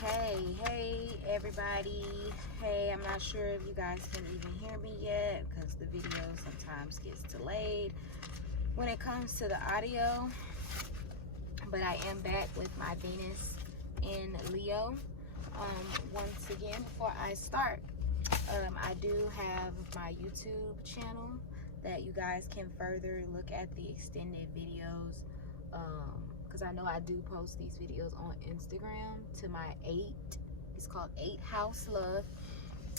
Hey everybody. Hey, I'm not sure if you guys can even hear me yet because the video sometimes gets delayed when it comes to the audio. But I am back with my Venus in Leo. Once again, before I start, I do have my YouTube channel that you guys can further look at the extended videos. Because I know I do post these videos on Instagram to my 8. It's called 8 House Love.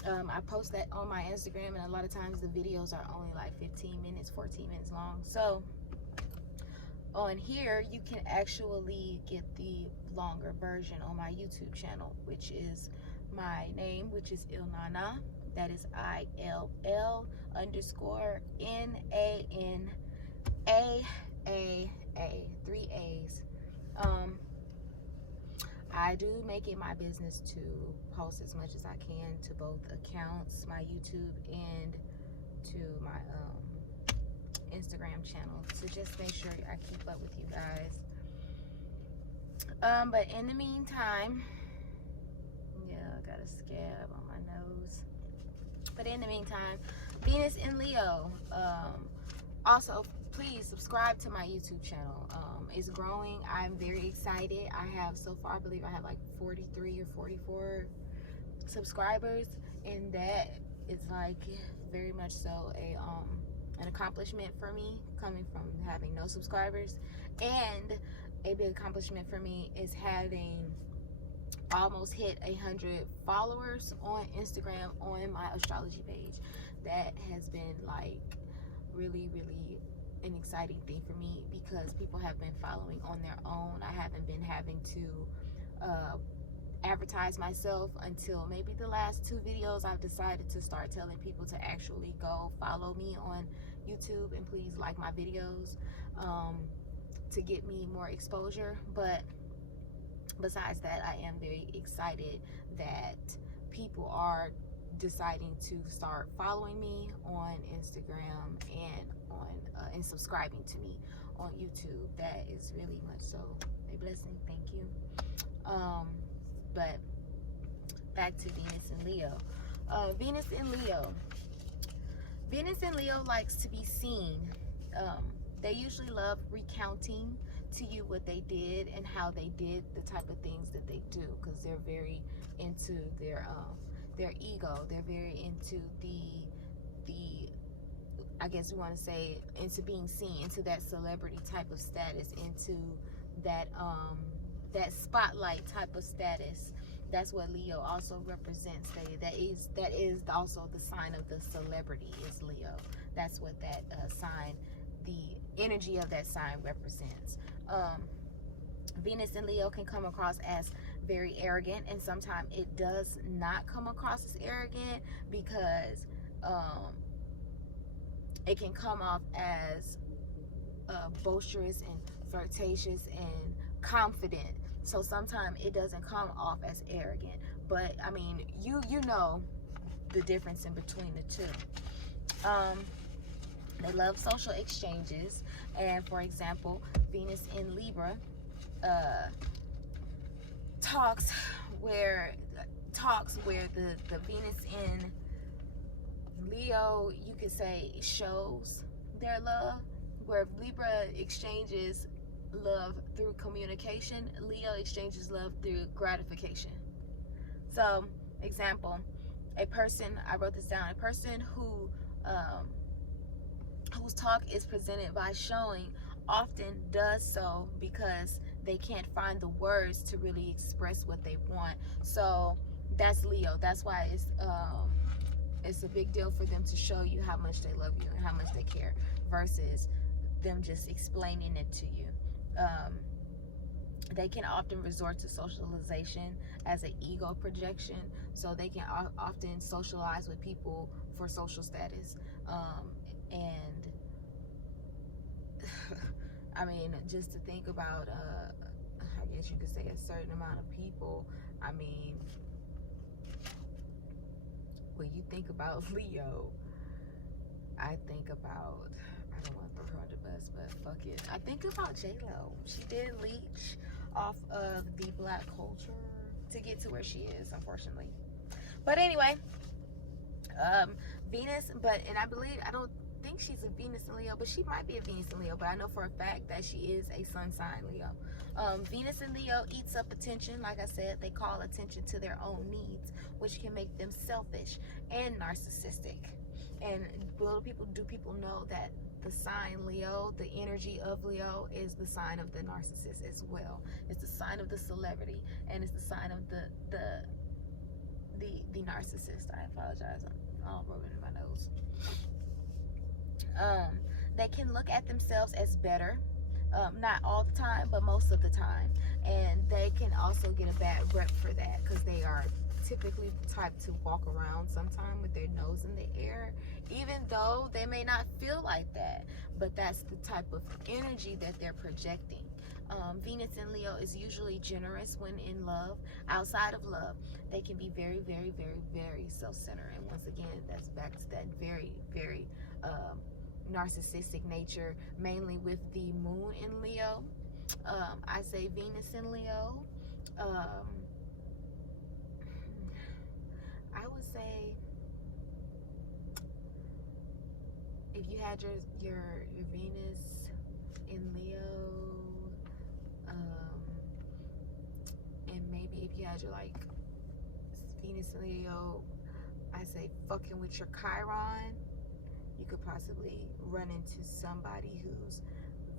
I post that on my Instagram, and a lot of times the videos are only like 15 minutes, 14 minutes long. So on here, you can actually get the longer version on my YouTube channel, which is my name, which is Ilnana. That is ILL_NANAAA, 3 A's. I do make it my business to post as much as I can to both accounts, my YouTube and to my Instagram channel, to just make sure I keep up with you guys. But in the meantime, yeah, I got a scab on my nose. But in the meantime, Venus in Leo. Also, please subscribe to my YouTube channel. It's growing. I'm very excited. I have so far, I believe I have like 43 or 44 subscribers, and that is like very much so an accomplishment for me, coming from having no subscribers. And a big accomplishment for me is having almost hit 100 followers on Instagram on my astrology page. That has been like really an exciting thing for me, because people have been following on their own. I haven't been having to advertise myself until maybe the last 2 videos. I've decided to start telling people to actually go follow me on YouTube and please like my videos, to get me more exposure. But besides that, I am very excited that people are deciding to start following me on Instagram and on and subscribing to me on YouTube. That is really much so a blessing. Thank you. But back to Venus in Leo. Venus in Leo. Venus in Leo likes to be seen. They usually love recounting to you what they did and how they did the type of things that they do, because they're very into their ego. They're very into the I guess we want to say, into being seen, into that celebrity type of status, into that that spotlight type of status. That's what Leo also represents. That is also the sign of the celebrity, is Leo. That's what that sign, the energy of that sign represents. Venus in Leo can come across as very arrogant, and sometimes it does not come across as arrogant, because it can come off as boisterous and flirtatious and confident. So sometimes it doesn't come off as arrogant. But I mean, you know the difference in between the two. They love social exchanges, and for example, Venus in Libra talks where the Venus in Leo, you could say, shows their love, where Libra exchanges love through communication, Leo exchanges love through gratification. So, example, a person, I wrote this down, a person who whose talk is presented by showing often does so because they can't find the words to really express what they want. So that's Leo. That's why it's a big deal for them to show you how much they love you and how much they care, versus them just explaining it to you. They can often resort to socialization as an ego projection, so they can often socialize with people for social status. And I mean, just to think about, I guess you could say, a certain amount of people. I mean, when you think about Leo, I think about, I don't want to throw her under the bus, but fuck it, I think about J-Lo. She did leech off of the black culture to get to where she is, unfortunately. But anyway, Venus, and I don't think she's a Venus in Leo, but she might be a Venus in Leo, but I know for a fact that she is a sun sign Leo. Venus in Leo eats up attention. Like I said, they call attention to their own needs, which can make them selfish and narcissistic. And do people know that the sign Leo, the energy of Leo, is the sign of the narcissist as well. It's the sign of the celebrity, and it's the sign of the narcissist. I apologize. I all wrote it in my nose. They can look at themselves as better, not all the time, but most of the time, and they can also get a bad rep for that because they are typically the type to walk around sometime with their nose in the air, even though they may not feel like that, but that's the type of energy that they're projecting. Venus in Leo is usually generous when in love. Outside of love, they can be very, very, very, very self-centered. And once again, that's back to that very, very narcissistic nature, mainly with the moon in Leo. I say Venus in Leo. I would say if you had your Venus in Leo, and maybe if you had your like Venus in Leo, I say fucking with your Chiron, you could possibly run into somebody who's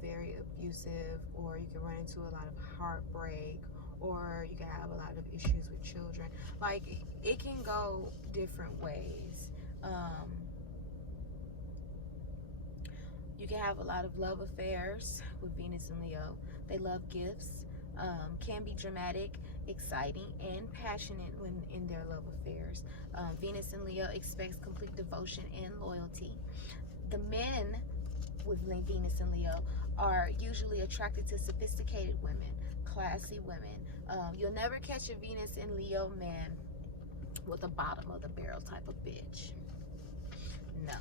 very abusive, or you can run into a lot of heartbreak, or you can have a lot of issues with children. Like, it can go different ways. You can have a lot of love affairs with Venus and Leo. They love gifts, can be dramatic, exciting, and passionate when in their love affairs. Venus and Leo expects complete devotion and loyalty. The men with Venus and Leo are usually attracted to sophisticated women, classy women. You'll never catch a Venus and Leo man with a bottom of the barrel type of bitch. No,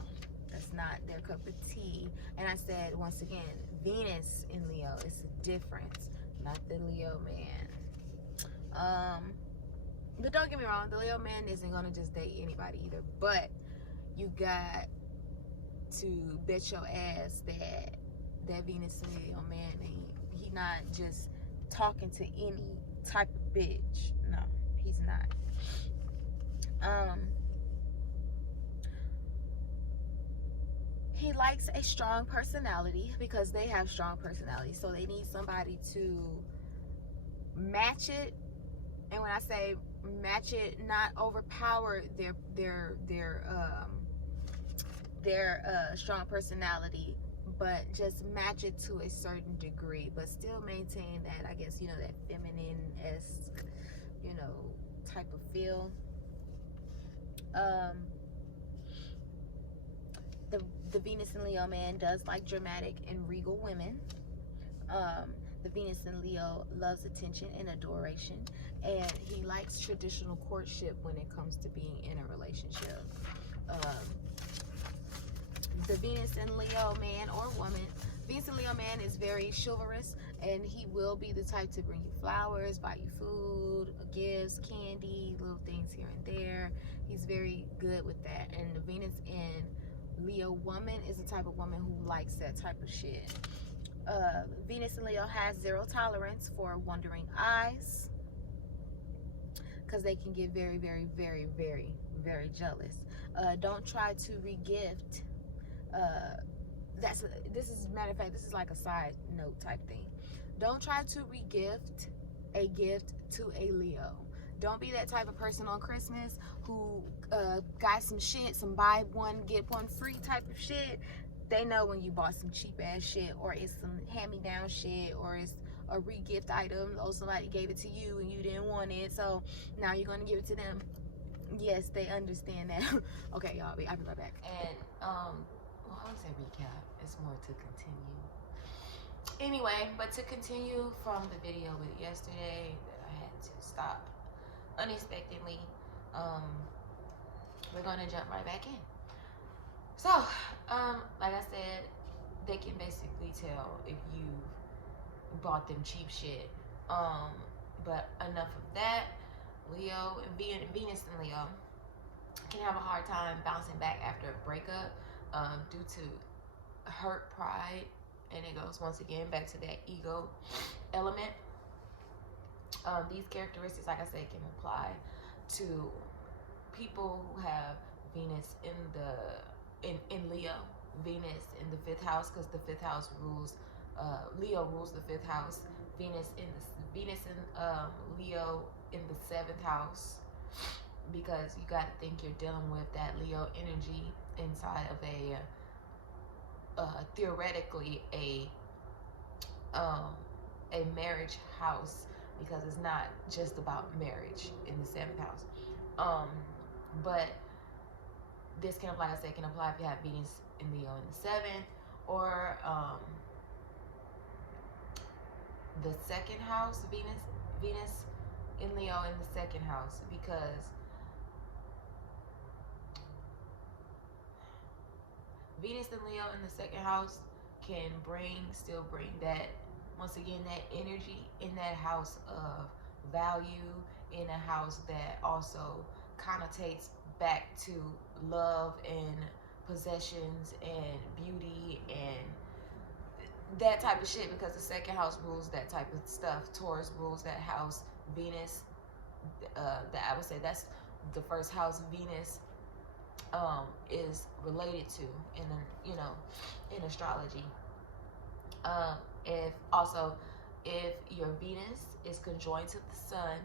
that's not their cup of tea. And I said, once again, Venus in Leo is a difference, not the Leo man. But don't get me wrong, the Leo man isn't gonna just date anybody either. But you got to bet your ass that Venus and Leo man, he not just talking to any type of bitch. No, he's not. He likes a strong personality because they have strong personality, so they need somebody to match it. And when I say match it, not overpower their strong personality, but just match it to a certain degree, but still maintain that, I guess, that feminine-esque, type of feel. The Venus and Leo man does like dramatic and regal women. The Venus in Leo loves attention and adoration, and he likes traditional courtship when it comes to being in a relationship. The Venus in Leo man or woman, Venus in Leo man is very chivalrous, and he will be the type to bring you flowers, buy you food, gifts, candy, little things here and there. He's very good with that. And the Venus in Leo woman is the type of woman who likes that type of shit. Venus in Leo has zero tolerance for wandering eyes, because they can get very, very, very, very, very jealous. Don't try to regift. This is matter of fact, this is like a side note type thing. Don't try to regift a gift to a Leo. Don't be that type of person on Christmas who got some shit, some buy one get one free type of shit. They know when you bought some cheap ass shit, or it's some hand-me-down shit, or it's a re-gift item, or somebody gave it to you and you didn't want it, so now you're gonna give it to them. Yes, they understand that. Okay, y'all, I'll be right back. And well, how was that recap? It's more to continue. Anyway, but to continue from the video with yesterday that I had to stop unexpectedly, we're gonna jump right back in. So, like I said, they can basically tell if you bought them cheap shit. But enough of that. Leo and Venus and Leo can have a hard time bouncing back after a breakup due to hurt, pride, and it goes once again back to that ego element. These characteristics, like I said, can apply to people who have Venus in Leo, Venus in the fifth house, because the fifth house rules. Leo rules the fifth house. Venus in Leo in the seventh house, because you got to think you're dealing with that Leo energy inside of theoretically a marriage house, because it's not just about marriage in the seventh house. But this can apply, I say, can apply if you have Venus in Leo in the seventh, or the second house, Venus in Leo in the second house, because Venus in Leo in the second house can still bring that, once again, that energy in that house of value, in a house that also connotates back to love and possessions and beauty and that type of shit, because the second house rules that type of stuff. Taurus rules that house. Venus, that I would say that's the first house Venus is related to in astrology. If your Venus is conjoined to the sun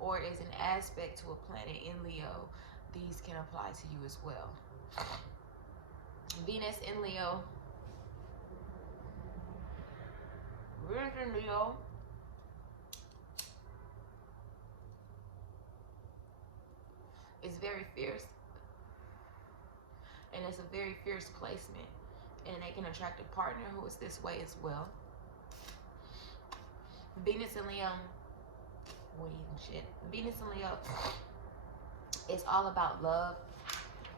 or is an aspect to a planet in Leo, these can apply to you as well. Venus in Leo. Venus in Leo is very fierce, and it's a very fierce placement, and they can attract a partner who is this way as well. Venus in Leo, Venus in Leo is all about love,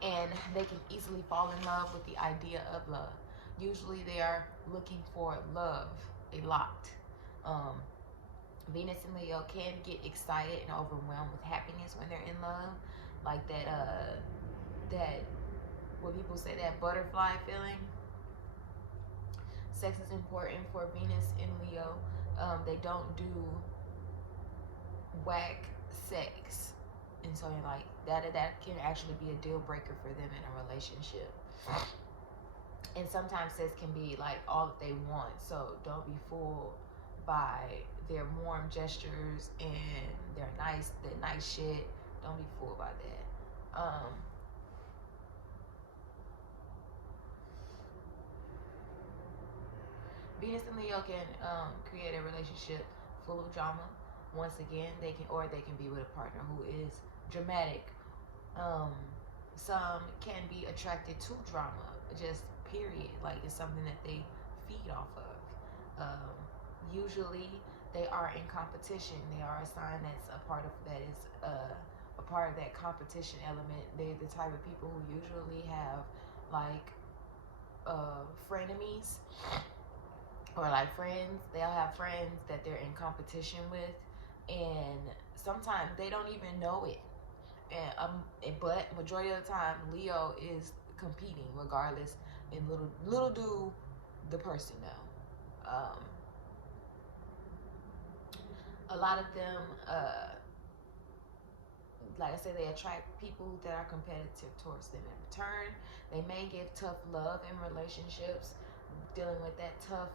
and they can easily fall in love with the idea of love. Usually they are looking for love a lot. Venus in Leo can get excited and overwhelmed with happiness when they're in love, like that what people say, that butterfly feeling. Sex is important for Venus in Leo. They don't do whack sex, and so like that can actually be a deal breaker for them in a relationship. And sometimes sex can be like all that they want, so don't be fooled by their warm gestures and their nice shit. Don't be fooled by that. Venus and Leo can create a relationship full of drama. Once again, they can be with a partner who is dramatic. Some can be attracted to drama, just period. Like, it's something that they feed off of. Usually, they are in competition. They are a sign that's a part of that is a part of that competition element. They're the type of people who usually have like frenemies, or like friends. They'll have friends that they're in competition with, and sometimes they don't even know it. And but majority of the time, Leo is competing regardless, and little do the person know. A lot of them, like I said, they attract people that are competitive towards them in return. They may give tough love in relationships, dealing with that tough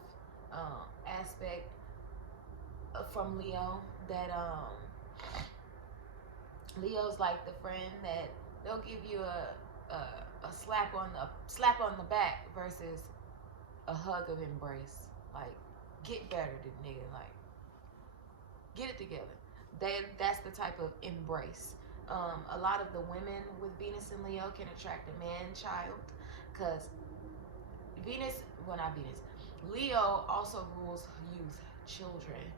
aspect from Leo. That Leo's like the friend that they'll give you a slap on the back versus a hug of embrace. Like, get better, the nigga. Like, get it together. That's the type of embrace. A lot of the women with Venus and Leo can attract a man-child, because Leo also rules youth, children.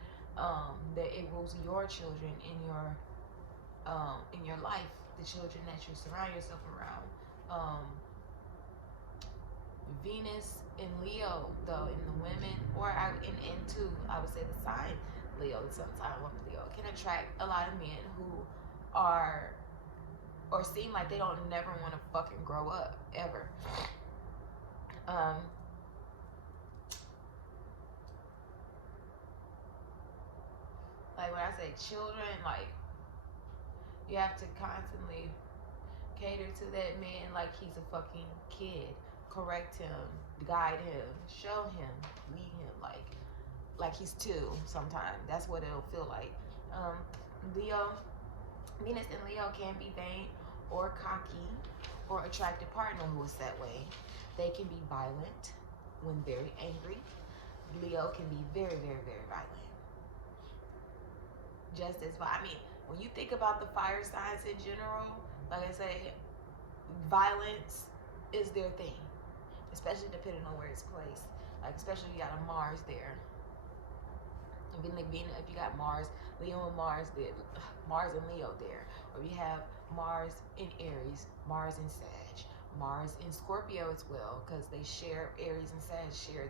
That it rules your children in your life, the children that you surround yourself around. Venus in Leo, though, in the women, or I would say the sign, Leo, sometime woman Leo, can attract a lot of men who are or seem like they don't never want to fucking grow up ever. Like when I say children, like you have to constantly cater to that man like he's a fucking kid. Correct him, guide him, show him, lead him like he's 2 sometimes. That's what it'll feel like. Leo, Venus and Leo can be vain or cocky or attract a partner who is that way. They can be violent when very angry. Leo can be very, very, very violent. Just as I mean, when you think about the fire signs in general, like I say, violence is their thing, especially depending on where it's placed. Like especially if you got a Mars there. If you got Mars, Leo and Mars there, Mars and Leo there, or you have Mars in Aries, Mars in Sag, Mars in Scorpio as well, because they share, Aries and Sag share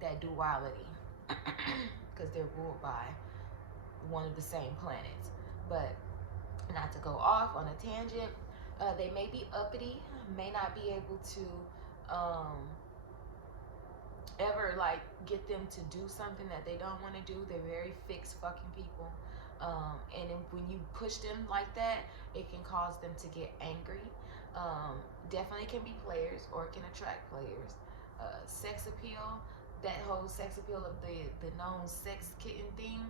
that duality, because they're ruled by one of the same planets. But not to go off on a tangent, they may be uppity, may not be able to ever like get them to do something that they don't want to do. They're very fixed fucking people, and when you push them like that, it can cause them to get angry. Definitely can be players or can attract players. Sex appeal, that whole sex appeal of the known sex kitten thing,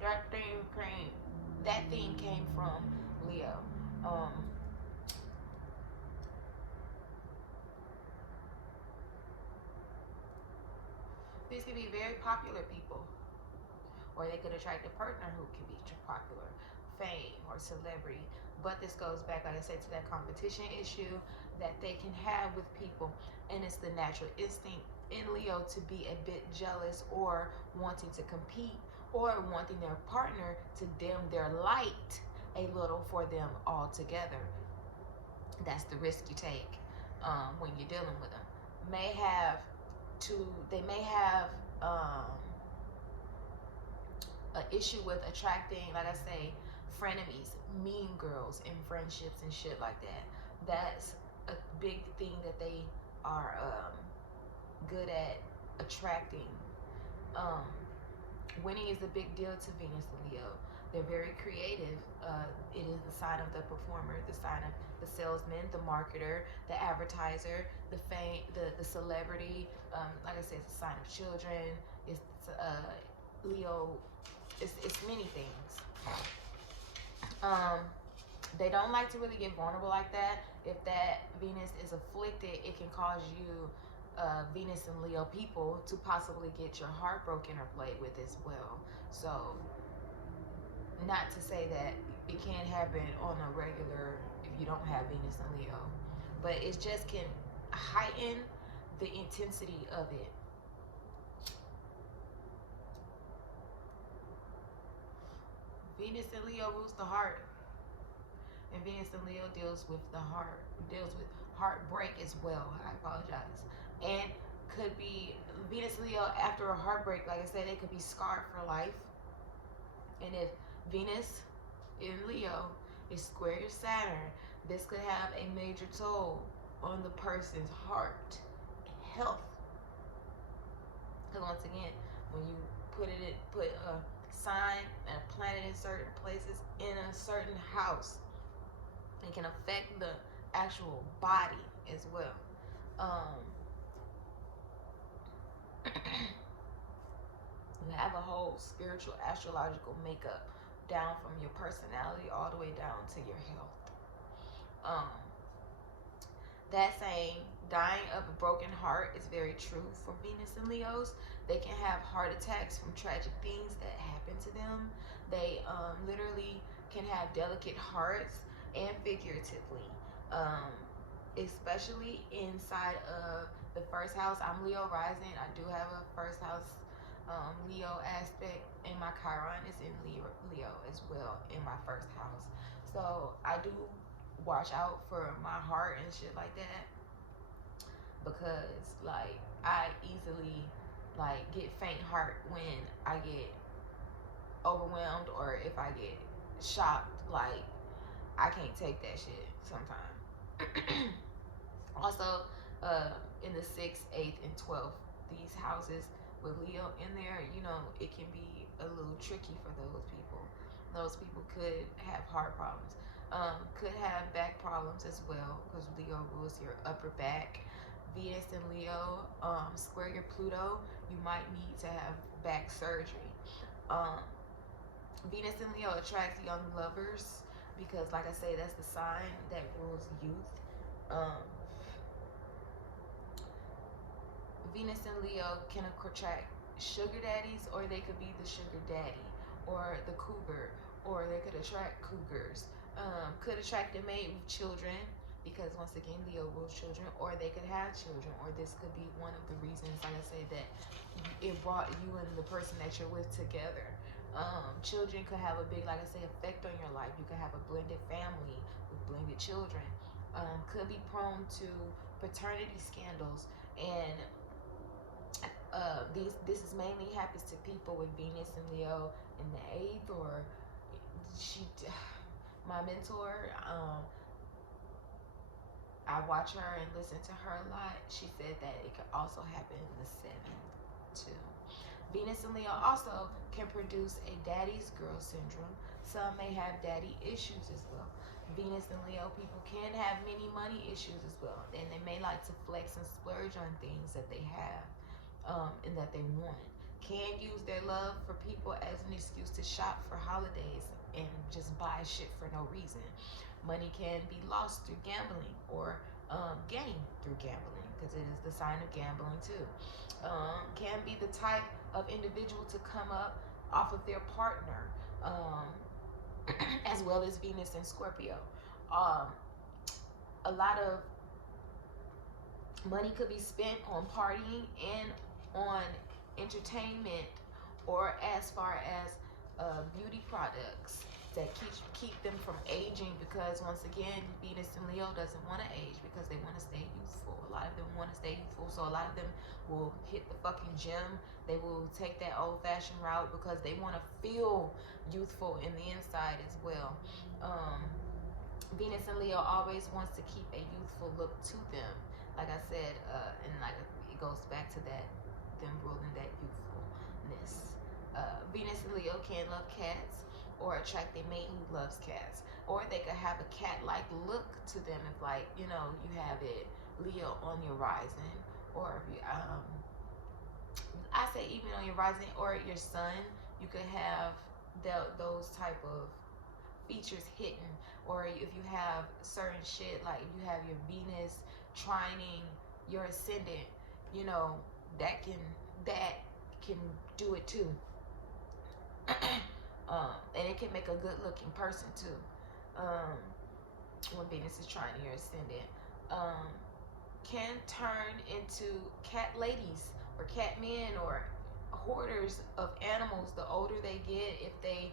that thing came from Leo. These can be very popular people, or they could attract a partner who can be popular, fame, or celebrity. But this goes back, like I said, to that competition issue that they can have with people, and it's the natural instinct in Leo to be a bit jealous or wanting to compete or wanting their partner to dim their light a little for them altogether. That's the risk you take when you're dealing with them. They may have an issue with attracting, like I say, frenemies, mean girls in friendships and shit like that. That's a big thing that they are good at attracting. Winning is a big deal to Venus and Leo. They're very creative. It is the sign of the performer, the sign of the salesman, the marketer, the advertiser, the fame, the celebrity. Like I said, it's a sign of children. It's Leo. It's many things. They don't like to really get vulnerable like that. If that Venus is afflicted, it can cause you, Venus and Leo people, to possibly get your heart broken or played with as well. So, not to say that it can't happen on a regular if you don't have Venus and Leo, but it just can heighten the intensity of it. Venus and Leo rules the heart, and Venus and Leo deals with the heart, deals with heartbreak as well. I apologize. And could be Venus and Leo after a heartbreak, like I said, it could be scarred for life. And if Venus in Leo is square your Saturn, this could have a major toll on the person's heart and health. Because once again, when you put a sign and a planet in certain places in a certain house, it can affect the actual body as well. You have a whole spiritual, astrological makeup down from your personality all the way down to your health. That saying, dying of a broken heart, is very true for Venus and Leos. They can have heart attacks from tragic things that happen to them. They literally can have delicate hearts, and figuratively, especially inside of the first house. I'm Leo rising. I do have a first house Leo aspect, and my Chiron is in Leo as well in my first house. So I do watch out for my heart and shit like that, because like I easily like get faint heart when I get overwhelmed or if I get shocked. Like, I can't take that shit sometimes. Also, in the 6th, 8th, and 12th, these houses with Leo in there, you know, it can be a little tricky for those people. Those people could have heart problems, could have back problems as well, because Leo rules your upper back. Venus and Leo square your Pluto, you might need to have back surgery. Venus and Leo attracts young lovers because, like I say, that's the sign that rules youth. Venus and Leo can attract sugar daddies, or they could be the sugar daddy, or the cougar, or they could attract cougars. Could attract a mate with children, because once again, Leo rules children, or they could have children, or this could be one of the reasons, like I say, that it brought you and the person that you're with together. Children could have a big, like I say, effect on your life. You could have a blended family with blended children. Could be prone to paternity scandals, and this is mainly happens to people with Venus and Leo in the 8th, or my mentor, I watch her and listen to her a lot. She said that it could also happen in the 7th too. Venus and Leo also can produce a daddy's girl syndrome. Some may have daddy issues as well. Venus and Leo people can have many money issues as well, and they may like to flex and splurge on things that they have and that they want. Can use their love for people as an excuse to shop for holidays and just buy shit for no reason. Money can be lost through gambling, or gained through gambling, because it is the sign of gambling too. Can be the type of individual to come up off of their partner, as well as Venus and Scorpio. A lot of money could be spent on partying and on entertainment, or as far as beauty products that keep them from aging, because once again, Venus and Leo doesn't want to age because they want to stay youthful. A lot of them want to stay youthful, so a lot of them will hit the fucking gym. They will take that old-fashioned route because they want to feel youthful in the inside as well. Venus and Leo always wants to keep a youthful look to them. Like I said, and like it goes back to that, them ruling that youthfulness. Venus and Leo can love cats, or attract a mate who loves cats, or they could have a cat-like look to them if, like, you know, you have it Leo on your rising, or if you, I say even on your rising or your sun, you could have those type of features hidden. Or if you have certain shit, like if you have your Venus trining your ascendant, you know, that can do it too. And it can make a good looking person too, when Venus is trying your ascendant. Can turn into cat ladies or cat men, or hoarders of animals the older they get, if they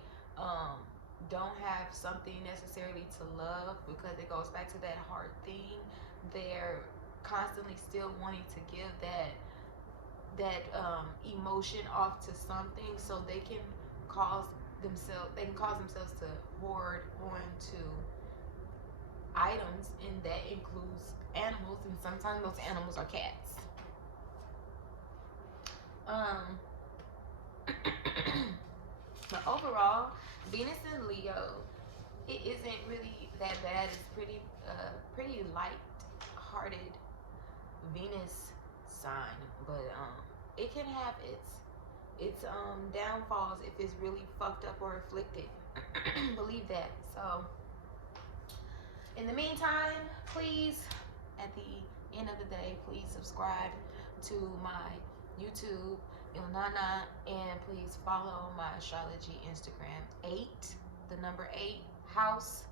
don't have something necessarily to love, because it goes back to that heart thing. They're constantly still wanting to give that emotion off to something, so they can cause themselves to hoard onto items, and that includes animals, and sometimes those animals are cats. But overall, Venus and Leo, it isn't really that bad. It's pretty light-hearted Venus sign, but it can have its downfalls if it's really fucked up or afflicted. Believe that. So in the meantime, please, at the end of the day, please subscribe to my YouTube, Ilnana, and please follow my astrology Instagram, 8, the number 8, house,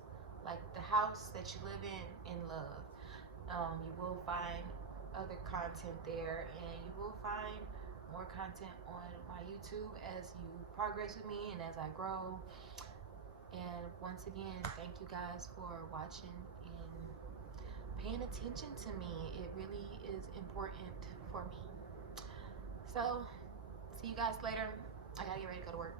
like the house that you live in love. You will find other content there, and you will find more content on my YouTube as you progress with me and as I grow. And once again, thank you guys for watching and paying attention to me. It really is important for me. So, see you guys later. I gotta get ready to go to work.